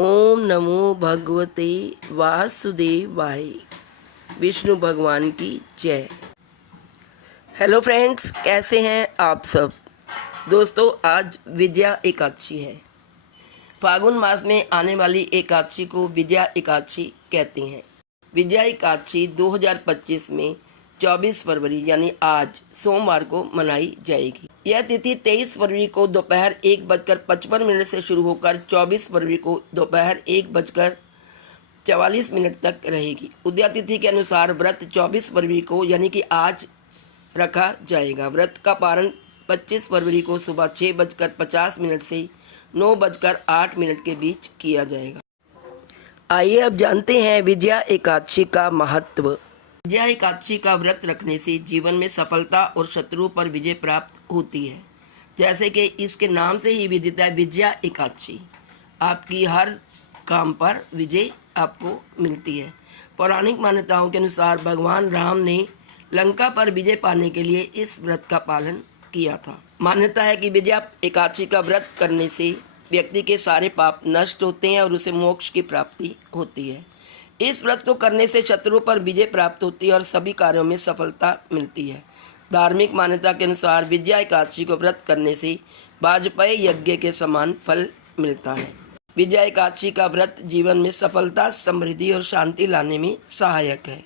ओम नमो भगवते वासुदेवाय। विष्णु भगवान की जय। हेलो फ्रेंड्स, कैसे हैं आप सब। दोस्तों, आज विजया एकादशी है। फागुन मास में आने वाली एकादशी को विजया एकादशी कहते हैं। विजया एकादशी 2025 में 24 फरवरी यानी आज सोमवार को मनाई जाएगी। यह तिथि 23 फरवरी को दोपहर 1:55 से शुरू होकर 24 फरवरी को दोपहर 1:44 तक रहेगी। उदया तिथि के अनुसार व्रत 24 फरवरी को यानी कि आज रखा जाएगा। व्रत का पारण 25 फरवरी को सुबह 6:50 से 9:08 के बीच किया जाएगा। आइए अब जानते हैं विजया एकादशी का महत्व। विजया एकादशी का व्रत रखने से जीवन में सफलता और शत्रुओं पर विजय प्राप्त होती है। जैसे कि इसके नाम से ही विदित है, विजया एकादशी। आपकी हर काम पर विजय आपको मिलती है। पौराणिक मान्यताओं के अनुसार भगवान राम ने लंका पर विजय पाने के लिए इस व्रत का पालन किया था। मान्यता है कि विजया एकादशी का व्रत करने से व्यक्ति के सारे पाप नष्ट होते हैं और उसे मोक्ष की प्राप्ति होती है। इस व्रत को करने से शत्रुओं पर विजय प्राप्त होती है और सभी कार्यों में सफलता मिलती है। धार्मिक मान्यता के अनुसार विजया एकादशी को व्रत करने से वाजपेयी यज्ञ के समान फल मिलता है। विजया एकादशी का व्रत जीवन में सफलता, समृद्धि और शांति लाने में सहायक है।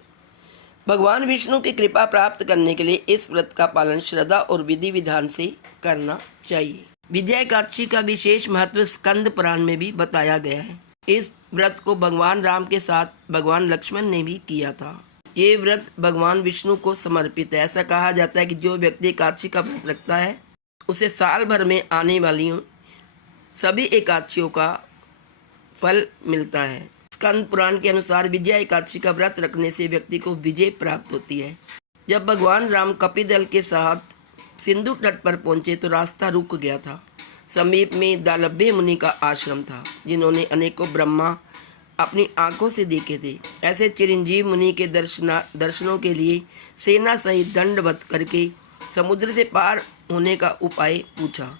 भगवान विष्णु की कृपा प्राप्त करने के लिए इस व्रत का पालन श्रद्धा और विधि विधान से करना चाहिए। विजया एकादशी का विशेष महत्व स्कंद पुराण में भी बताया गया है। इस व्रत को भगवान राम के साथ भगवान लक्ष्मण ने भी किया था। ये व्रत भगवान विष्णु को समर्पित है। ऐसा कहा जाता है कि जो व्यक्ति एकादशी का व्रत रखता है उसे साल भर में आने वाली सभी एकादशियों का फल मिलता है। स्कंद पुराण के अनुसार विजया एकादशी का व्रत रखने से व्यक्ति को विजय प्राप्त होती है। जब भगवान राम कपिदल के साथ सिंधु तट पर पहुंचे तो रास्ता रुक गया था। समीप में दालभ्य मुनि का आश्रम था, जिन्होंने अनेकों ब्रह्मा अपनी आंखों से देखे थे। ऐसे चिरंजीव मुनि के दर्शनों के लिए सेना सहित दंडवत करके समुद्र से पार होने का उपाय पूछा।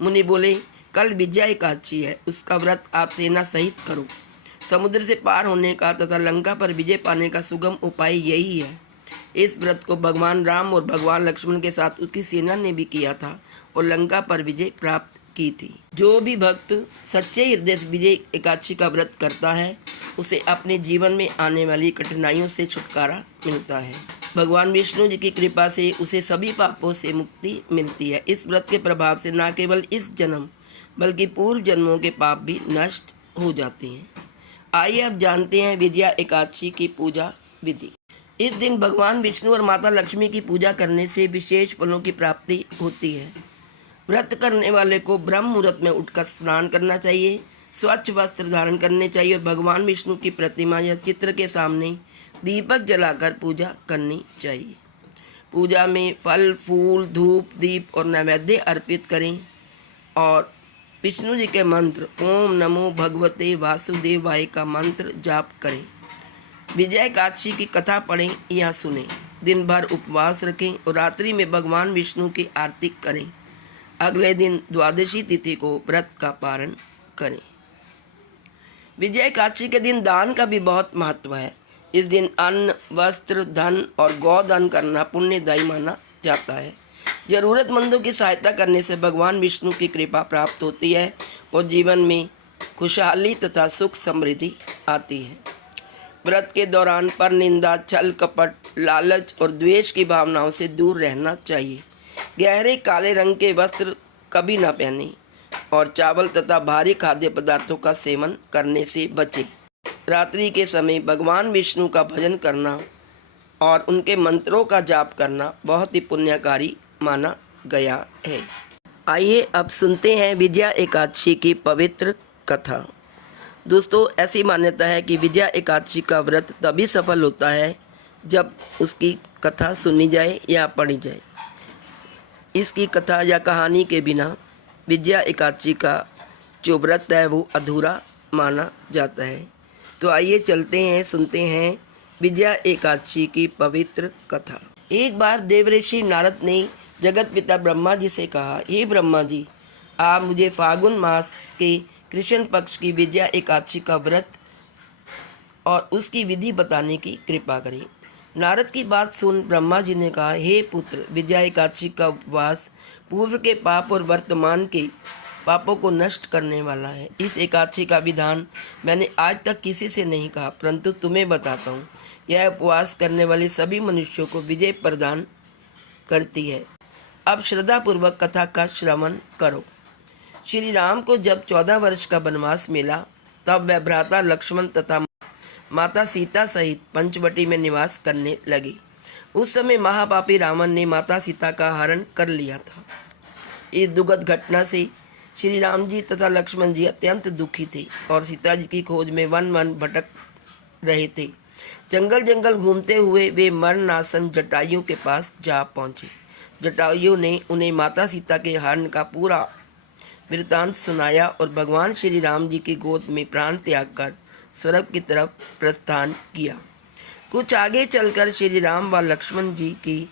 मुनि बोले, कल विजया एकादशी है, उसका व्रत आप सेना सहित करो। समुद्र से पार होने का तथा लंका पर विजय पाने का सुगम उपाय यही है। इस व्रत को भगवान राम और भगवान लक्ष्मण के साथ उसकी सेना ने भी किया था और लंका पर विजय प्राप्त की थी। जो भी भक्त सच्चे हृदय से विजय एकादशी का व्रत करता है उसे अपने जीवन में आने वाली कठिनाइयों से छुटकारा मिलता है। भगवान विष्णु जी की कृपा से उसे सभी पापों से मुक्ति मिलती है। इस व्रत के प्रभाव से न केवल इस जन्म बल्कि पूर्व जन्मों के पाप भी नष्ट हो जाते हैं। आइए अब जानते हैं विजया एकादशी की पूजा विधि। इस दिन भगवान विष्णु और माता लक्ष्मी की पूजा करने से विशेष फलों की प्राप्ति होती है। व्रत करने वाले को ब्रह्म मुहूर्त में उठकर स्नान करना चाहिए, स्वच्छ वस्त्र धारण करने चाहिए और भगवान विष्णु की प्रतिमा या चित्र के सामने दीपक जलाकर पूजा करनी चाहिए। पूजा में फल, फूल, धूप, दीप और नैवेद्य अर्पित करें और विष्णु जी के मंत्र ओम नमो भगवते वासुदेवाय का मंत्र जाप करें। विजया एकादशी की कथा पढ़ें या सुनें। दिन भर उपवास रखें और रात्रि में भगवान विष्णु की आरती करें। अगले दिन द्वादशी तिथि को व्रत का पारण करें। विजया एकादशी के दिन दान का भी बहुत महत्व है। इस दिन अन्न, वस्त्र, धन और गौदान करना पुण्यदायी माना जाता है। जरूरतमंदों की सहायता करने से भगवान विष्णु की कृपा प्राप्त होती है और जीवन में खुशहाली तथा सुख समृद्धि आती है। व्रत के दौरान पर निंदा, छल कपट, लालच और द्वेष की भावनाओं से दूर रहना चाहिए। गहरे काले रंग के वस्त्र कभी न पहने और चावल तथा भारी खाद्य पदार्थों का सेवन करने से बचें। रात्रि के समय भगवान विष्णु का भजन करना और उनके मंत्रों का जाप करना बहुत ही पुण्यकारी माना गया है। आइए अब सुनते हैं विजया एकादशी की पवित्र कथा। दोस्तों, ऐसी मान्यता है कि विजया एकादशी का व्रत तभी सफल होता है जब उसकी कथा सुनी जाए या पढ़ी जाए। इसकी कथा या कहानी के बिना विजया एकादशी का जो व्रत है वो अधूरा माना जाता है। तो आइए चलते हैं, सुनते हैं विजया एकादशी की पवित्र कथा। एक बार देवऋषि नारद ने जगत पिता ब्रह्मा जी से कहा, हे ब्रह्मा जी, आप मुझे फागुन मास के कृष्ण पक्ष की विजया एकादशी का व्रत और उसकी विधि बताने की कृपा करें। नारद की बात सुन ब्रह्मा जी ने कहा, हे पुत्र, विजया एकादशी का उपवास पूर्व के पाप और वर्तमान के पापों को नष्ट करने वाला है। इस एकादशी का विधान मैंने आज तक किसी से नहीं कहा, परंतु तुम्हें बताता हूँ। यह उपवास करने वाले सभी मनुष्यों को विजय प्रदान करती है। अब श्रद्धा पूर्वक कथा का श्रवण करो। श्री राम को जब 14 वर्ष का वनवास मिला, तब वह भ्राता लक्ष्मण तथा माता सीता सहित पंचवटी में निवास करने लगे। उस समय महापापी रावण ने माता सीता का हरण कर लिया था। इस दुखद घटना से श्री राम जी तथा लक्ष्मण जी अत्यंत दुखी थे और सीता जी की खोज में वन वन भटक रहे थे। जंगल जंगल घूमते हुए वे मरणासन जटायु के पास जा पहुंचे। जटायु ने उन्हें माता सीता के हरण का पूरा वृत्तांत सुनाया और भगवान श्री राम जी की गोद में प्राण त्याग कर स्वर्ग की तरफ प्रस्थान किया। कुछ आगे चलकर श्री राम व लक्ष्मण जी की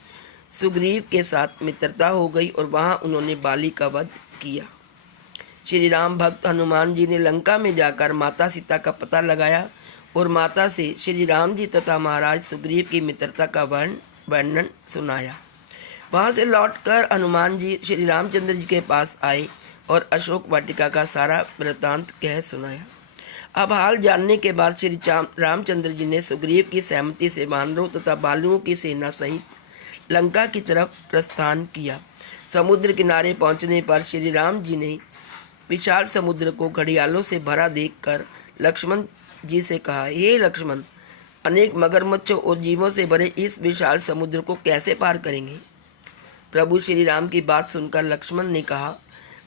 सुग्रीव के साथ मित्रता हो गई और वहां उन्होंने बाली का वध किया। श्री राम भक्त हनुमान जी ने लंका में जाकर माता सीता का पता लगाया और माता से श्री राम जी तथा महाराज सुग्रीव की मित्रता का वर्णन सुनाया। वहां से लौटकर हनुमान जी श्री रामचंद्र जी के पास आए और अशोक वाटिका का सारा वृत्तांत कह सुनाया। अब हाल जानने के बाद श्री रामचंद्र जी ने सुग्रीव की सहमति से वानरों तथा भालुओं की सेना सहित लंका की तरफ प्रस्थान किया। समुद्र किनारे पहुंचने पर श्री राम जी ने विशाल समुद्र को घड़ियालों से भरा देखकर लक्ष्मण जी से कहा, हे लक्ष्मण, अनेक मगरमच्छों और जीवों से भरे इस विशाल समुद्र को कैसे पार करेंगे? प्रभु श्री राम की बात सुनकर लक्ष्मण ने कहा,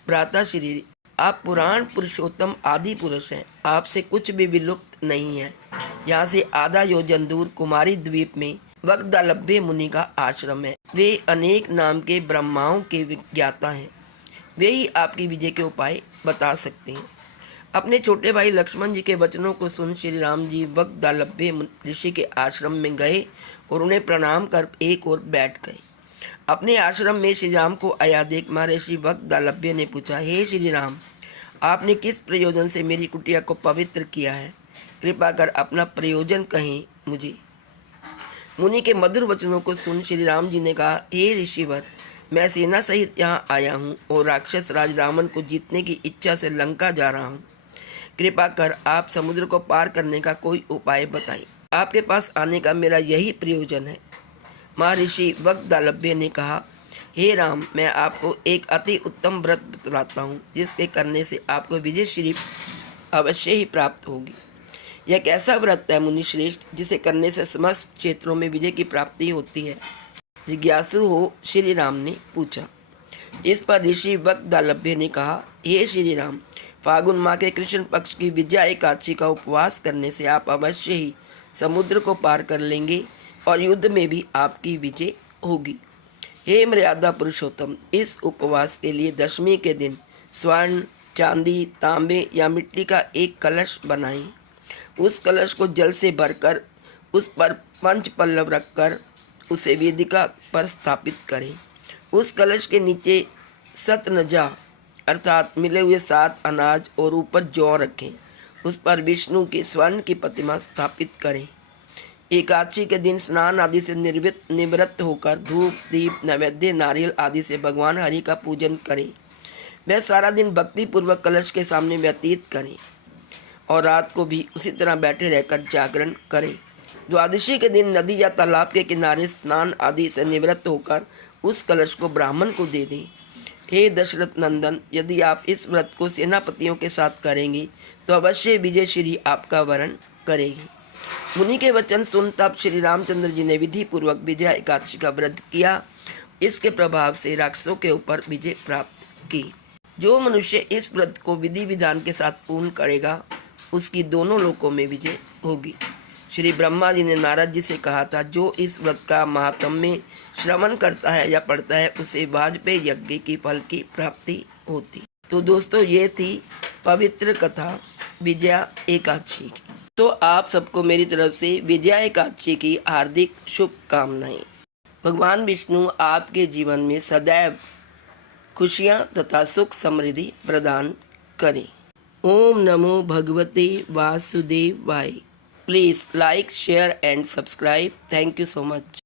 भ्राता श्री, आप पुराण पुरुषोत्तम आदि पुरुष हैं, आपसे कुछ भी विलुप्त नहीं है। यहाँ से आधा योजन दूर कुमारी द्वीप में वक्दालभ्य मुनि का आश्रम है। वे अनेक नाम के ब्रह्माओं के विज्ञाता हैं। वे ही आपकी विजय के उपाय बता सकते हैं। अपने छोटे भाई लक्ष्मण जी के वचनों को सुन श्री राम जी वक्दालभ्य ऋषि के आश्रम में गए और उन्हें प्रणाम कर एक ओर बैठ गए। अपने आश्रम में श्री राम को आया देख महर्षि वक्दालभ्य ने पूछा, हे श्री राम, आपने किस प्रयोजन से मेरी कुटिया को पवित्र किया है? कृपा कर अपना प्रयोजन कहें मुझे। मुनि के मधुर वचनों को सुन श्री राम जी ने कहा, हे ऋषिवर, मैं सेना सहित यहाँ आया हूँ और राक्षस राज रावण को जीतने की इच्छा से लंका जा रहा हूँ। कृपा कर आप समुद्र को पार करने का कोई उपाय बताएं। आपके पास आने का मेरा यही प्रयोजन है। महर्षि वक्दालभ्य ने कहा, हे राम, मैं आपको एक अति उत्तम व्रत बतलाता हूँ, जिसके करने से आपको विजय श्री अवश्य ही प्राप्त होगी। यह कैसा व्रत है मुनि श्रेष्ठ, जिसे करने से समस्त क्षेत्रों में विजय की प्राप्ति होती है? जिज्ञासु हो श्री राम ने पूछा। इस पर ऋषि वक्दालभ्य ने कहा, हे श्री राम, फागुन माह के कृष्ण पक्ष की विजया एकादशी का उपवास करने से आप अवश्य ही समुद्र को पार कर लेंगे और युद्ध में भी आपकी विजय होगी। हे मर्यादा पुरुषोत्तम, इस उपवास के लिए दशमी के दिन स्वर्ण, चांदी, तांबे या मिट्टी का एक कलश बनाएं। उस कलश को जल से भरकर उस पर पंच पल्लव रखकर उसे वेदिका पर स्थापित करें। उस कलश के नीचे सतनजा अर्थात मिले हुए 7 अनाज और ऊपर जौ रखें। उस पर विष्णु की स्वर्ण की प्रतिमा स्थापित करें। एकादशी के दिन स्नान आदि से निवृत्त होकर धूप, दीप, नैवेद्य, नारियल आदि से भगवान हरि का पूजन करें। वह सारा दिन भक्ति पूर्वक कलश के सामने व्यतीत करें और रात को भी उसी तरह बैठे रहकर जागरण करें। द्वादशी के दिन नदी या तालाब के किनारे स्नान आदि से निवृत्त होकर उस कलश को ब्राह्मण को दे दें। हे दशरथ नंदन, यदि आप इस व्रत को सेनापतियों के साथ करेंगे तो अवश्य विजय श्री आपका वरण करेगी। मुनि के वचन सुन तब श्री रामचंद्र जी ने विधि पूर्वक विजया एकादशी का व्रत किया। इसके प्रभाव से राक्षसों के ऊपर विजय प्राप्त की। जो मनुष्य इस व्रत को विधि विधान के साथ पूर्ण करेगा, उसकी दोनों लोकों में विजय होगी। श्री ब्रह्मा जी ने नारद जी से कहा था, जो इस व्रत का महात्म्य श्रवण करता है या पढ़ता है, उसे वाजपेयी यज्ञ की फल की प्राप्ति होती। तो दोस्तों, ये थी पवित्र कथा विजया एकादशी की। तो आप सबको मेरी तरफ से विजया एकादशी की हार्दिक शुभकामनाएं। भगवान विष्णु आपके जीवन में सदैव खुशियां तथा सुख समृद्धि प्रदान करें। ओम नमो भगवते वासुदेवाय। Please like share and subscribe. Thank you so much.